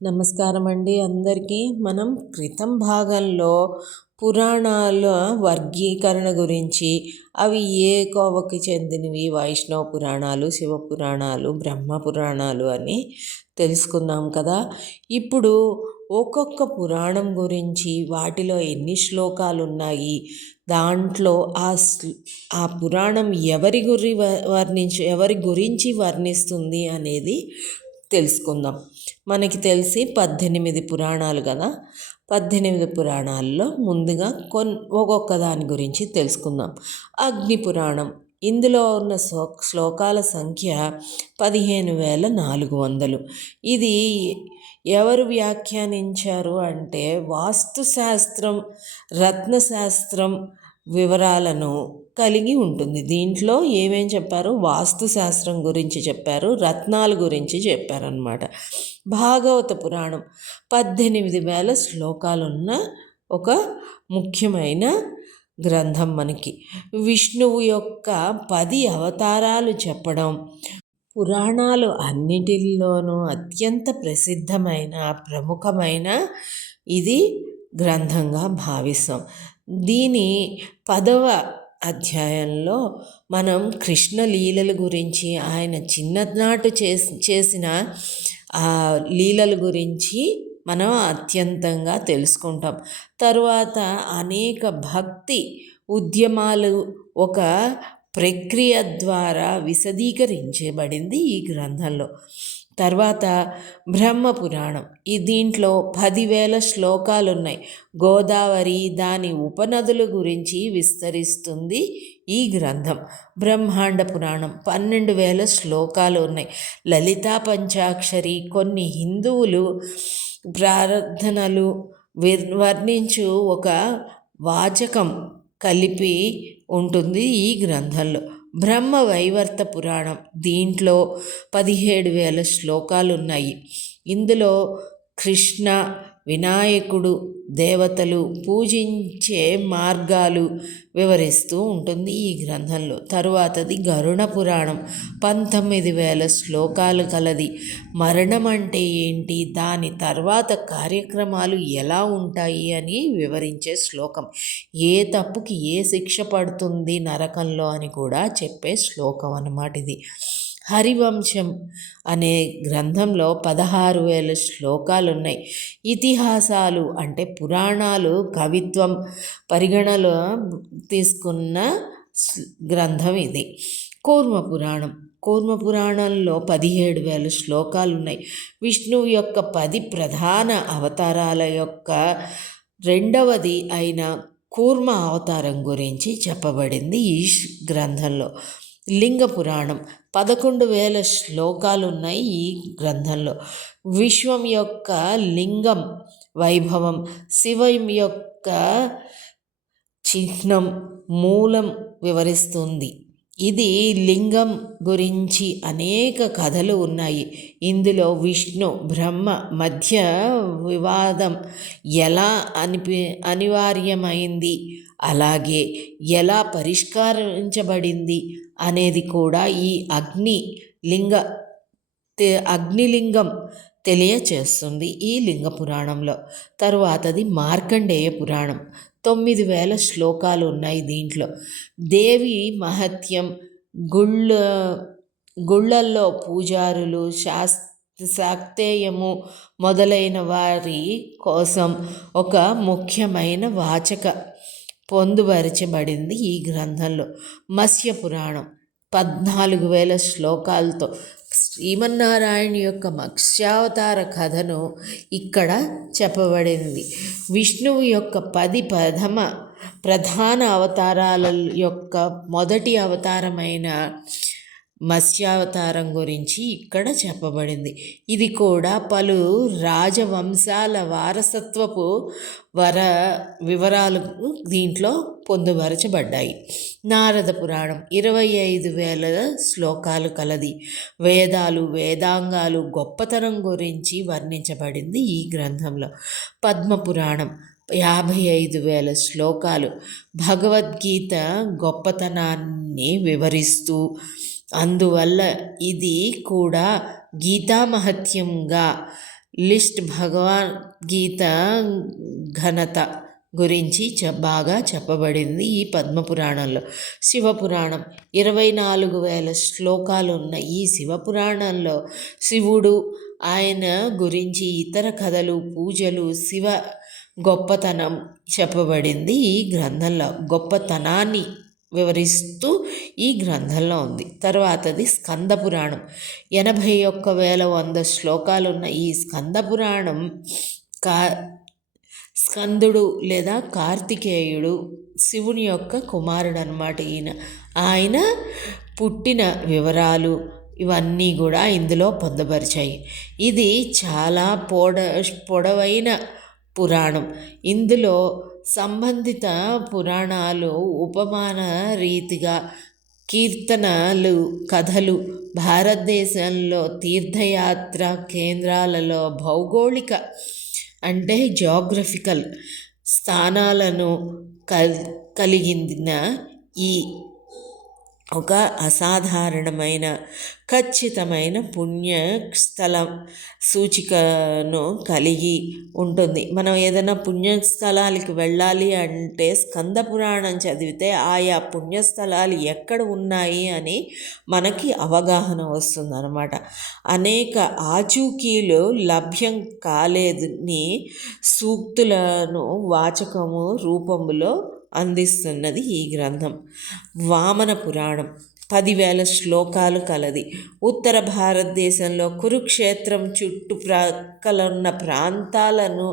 నమస్కారం అండి అందరికీ. మనం క్రితం భాగంలో పురాణాల వర్గీకరణ గురించి, అవి ఏ కోవకి చెందినవి, వైష్ణవ పురాణాలు, శివ పురాణాలు, బ్రహ్మ పురాణాలు అని తెలుసుకున్నాం కదా. ఇప్పుడు ఒక్కొక్క పురాణం గురించి, వాటిలో ఎన్ని శ్లోకాలు ఉన్నాయి, దాంట్లో ఆ పురాణం ఎవరి గురించి వర్ణిస్తుంది అనేది తెలుసుకుందాం. మనకి తెలిసి 18 పురాణాలు కదా. 18 పురాణాల్లో ముందుగా ఒక్కొక్క దాని గురించి తెలుసుకుందాం. అగ్ని పురాణం, ఇందులో ఉన్న శ్లోకాల సంఖ్య 15,400. ఇది ఎవరు వ్యాఖ్యానించారు అంటే వాస్తుశాస్త్రం, రత్నశాస్త్రం వివరాలను కలిగి ఉంటుంది. దీంట్లో ఏమేం చెప్పారు? వాస్తుశాస్త్రం గురించి చెప్పారు, రత్నాల గురించి చెప్పారనమాట. భాగవత పురాణం 18,000 శ్లోకాలున్న ఒక ముఖ్యమైన గ్రంథం. మనకి విష్ణువు యొక్క 10 అవతారాలు చెప్పడం పురాణాలు అన్నిటిల్లోనూ అత్యంత ప్రసిద్ధమైన ప్రముఖమైన ఇది గ్రంథంగా భావిస్తాం. దీని 10వ అధ్యాయంలో మనం కృష్ణ లీలల గురించి, ఆయన చిన్ననాటు చేసిన ఆ లీలల గురించి మనం అత్యంతంగా తెలుసుకుంటాం. తరువాత అనేక భక్తి ఉద్యమాలు ఒక ప్రక్రియ ద్వారా విశదీకరించబడింది ఈ గ్రంథంలో. తర్వాత బ్రహ్మ పురాణం, దీంట్లో 10,000 శ్లోకాలు ఉన్నాయి. గోదావరి, దాని ఉపనదుల గురించి విస్తరిస్తుంది ఈ గ్రంథం. బ్రహ్మాండ పురాణం 12,000 శ్లోకాలు ఉన్నాయి. లలితా పంచాక్షరి, కొన్ని హిందువులు ప్రార్థనలు వర్ణించు ఒక వాచకం కలిపి ఉంటుంది ఈ గ్రంథంలో. బ్రహ్మ వైవర్త పురాణం, దీంట్లో 17,000 శ్లోకాలు ఉన్నాయి. ఇందులో కృష్ణ, వినాయకుడు, దేవతలు పూజించే మార్గాలు వివరిస్తూ ఉంటుంది ఈ గ్రంథంలో. తరువాతది గరుడ పురాణం, 19,000 శ్లోకాలు కలది. మరణం అంటే ఏంటి, దాని తర్వాత కార్యక్రమాలు ఎలా ఉంటాయి అని వివరించే శ్లోకం. ఏ తప్పుకి ఏ శిక్ష పడుతుంది నరకంలో అని కూడా చెప్పే శ్లోకం అన్నమాట ఇది. హరివంశం అనే గ్రంథంలో 16,000 శ్లోకాలు ఉన్నాయి. ఇతిహాసాలు అంటే పురాణాలు కవిత్వం పరిగణలో తీసుకున్న గ్రంథం ఇది. కూర్మ పురాణం, కూర్మ పురాణంలో 17,000 శ్లోకాలు ఉన్నాయి. విష్ణువు యొక్క 10 ప్రధాన అవతారాల యొక్క రెండవది అయిన కూర్మ అవతారం గురించి చెప్పబడింది ఈ గ్రంథంలో. లింగ పురాణం 11,000 శ్లోకాలు ఉన్నాయి ఈ గ్రంథంలో. విశ్వం యొక్క లింగం వైభవం, శివం యొక్క చిహ్నం, మూలం వివరిస్తుంది. ఇది లింగం గురించి అనేక కథలు ఉన్నాయి. ఇందులో విష్ణు బ్రహ్మ మధ్య వివాదం ఎలా అనివార్యమైంది, అలాగే ఎలా పరిష్కరించబడింది అనేది కూడా ఈ అగ్నిలింగం తెలియచేస్తుంది ఈ లింగ పురాణంలో. తరువాతది మార్కండేయ పురాణం, 9,000 శ్లోకాలు ఉన్నాయి దీంట్లో. దేవి మహత్యం, గుళ్ళల్లో పూజారులు, శాక్తేయము మొదలైన వారి కోసం ఒక ముఖ్యమైన వాచక పొందుపరచబడింది ఈ గ్రంథంలో. మత్స్య పురాణం 14,000 శ్లోకాలతో శ్రీమన్నారాయణ యొక్క మత్స్యావతార కథను ఇక్కడ చెప్పబడింది. విష్ణువు యొక్క 10 ప్రధాన అవతారాల యొక్క మొదటి అవతారమైన మత్స్యావతారం గురించి ఇక్కడ చెప్పబడింది. ఇది కూడా పలు రాజవంశాల వారసత్వపు వివరాలు దీంట్లో పొందుపరచబడ్డాయి. నారద పురాణం 25,000 శ్లోకాలు కలది. వేదాలు, వేదాంగాలు గొప్పతనం గురించి వర్ణించబడింది ఈ గ్రంథంలో. పద్మ పురాణం 55,000 శ్లోకాలు భగవద్గీత గొప్పతనాన్ని వివరిస్తూ, అందువల్ల ఇది కూడా గీతామహత్యంగా లిస్ట్ భగవద్గీత ఘనత గురించి బాగా చెప్పబడింది ఈ పద్మపురాణంలో. శివపురాణం 24,000 శ్లోకాలు ఉన్న ఈ శివపురాణంలో శివుడు, ఆయన గురించి ఇతర కథలు, పూజలు, శివ గొప్పతనం చెప్పబడింది ఈ గ్రంథంలో. గొప్పతనాన్ని వివరిస్తూ ఈ గ్రంథంలో ఉంది. తర్వాతది స్కంద పురాణం. 81,100 శ్లోకాలున్న ఈ స్కంద పురాణం స్కందుడు లేదా కార్తికేయుడు శివుని యొక్క కుమారుడు అన్నమాట. ఆయన పుట్టిన వివరాలు ఇవన్నీ కూడా ఇందులో పొందపరిచాయి. ఇది చాలా పొడవైన పురాణం. ఇందులో సంబంధిత పురాణాలు ఉపమాన రీతిగా కీర్తనలు, కథలు, భారతదేశంలో తీర్థయాత్ర కేంద్రాలలో భౌగోళిక అంటే జాగ్రఫికల్ స్థానాలను కలిగిన ఈ ఒక అసాధారణమైన ఖచ్చితమైన పుణ్యస్థలం సూచికను కలిగి ఉంటుంది. మనం ఏదైనా పుణ్యస్థలాలకి వెళ్ళాలి అంటే స్కంద పురాణం చదివితే ఆయా పుణ్యస్థలాలు ఎక్కడ ఉన్నాయి అని మనకి అవగాహన వస్తుందన్నమాట. అనేక ఆచూకీలు లభ్యం కాలేదని సూక్తులను వాచకము రూపంలో అందిస్తున్నది ఈ గ్రంథం. వామన పురాణం 10,000 శ్లోకాలు కలది. ఉత్తర భారతదేశంలో కురుక్షేత్రం చుట్టుప్రక్కలున్న ప్రాంతాలను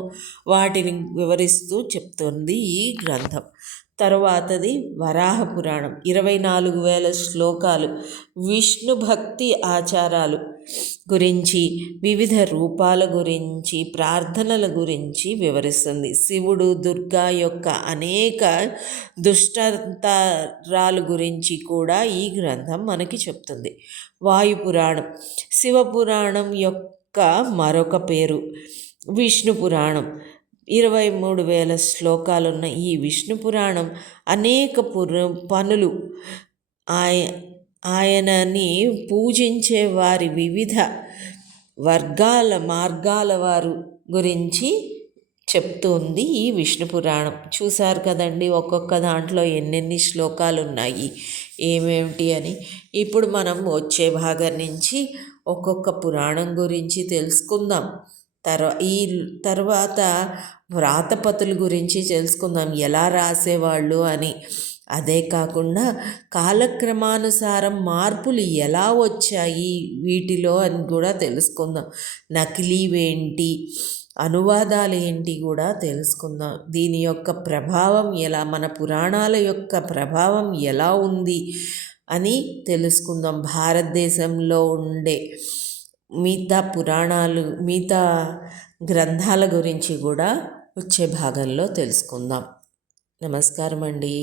వాటిని వివరిస్తూ చెప్తుంది ఈ గ్రంథం. తరువాతది వరాహ పురాణం 24,000 శ్లోకాలు. విష్ణు భక్తి ఆచారాలు గురించి, వివిధ రూపాల గురించి, ప్రార్థనల గురించి వివరిస్తుంది. శివుడు, దుర్గా యొక్క అనేక దుష్టంతరాల గురించి కూడా ఈ గ్రంథం మనకి చెప్తుంది. వాయుపురాణం శివపురాణం యొక్క మరొక పేరు. విష్ణు పురాణం 23,000 శ్లోకాలున్న ఈ విష్ణు పురాణం అనేక పనులు ఆయనని పూజించే వారి వివిధ మార్గాల వారు గురించి చెప్తుంది ఈ విష్ణు పురాణం. చూశారు కదండి ఒక్కొక్క దాంట్లో ఎన్నెన్ని శ్లోకాలు ఉన్నాయి ఏమేమిటి అని. ఇప్పుడు మనం వచ్చే భాగం నుంచి ఒక్కొక్క పురాణం గురించి తెలుసుకుందాం. ఈ తర్వాత వ్రాతపతుల గురించి తెలుసుకుందాం, ఎలా రాసేవాళ్ళు అని. అదే కాకుండా కాలక్రమానుసారం మార్పులు ఎలా వచ్చాయి వీటిలో అని కూడా తెలుసుకుందాం. నకిలీవేంటి, అనువాదాలు ఏంటి కూడా తెలుసుకుందాం. దీని యొక్క ప్రభావం ఎలా, మన పురాణాల యొక్క ప్రభావం ఎలా ఉంది అని తెలుసుకుందాం. భారతదేశంలో ఉండే మిగతా గ్రంథాల గురించి కూడా వచ్చే భాగంలో తెలుసుకుందాం. నమస్కారం అండి.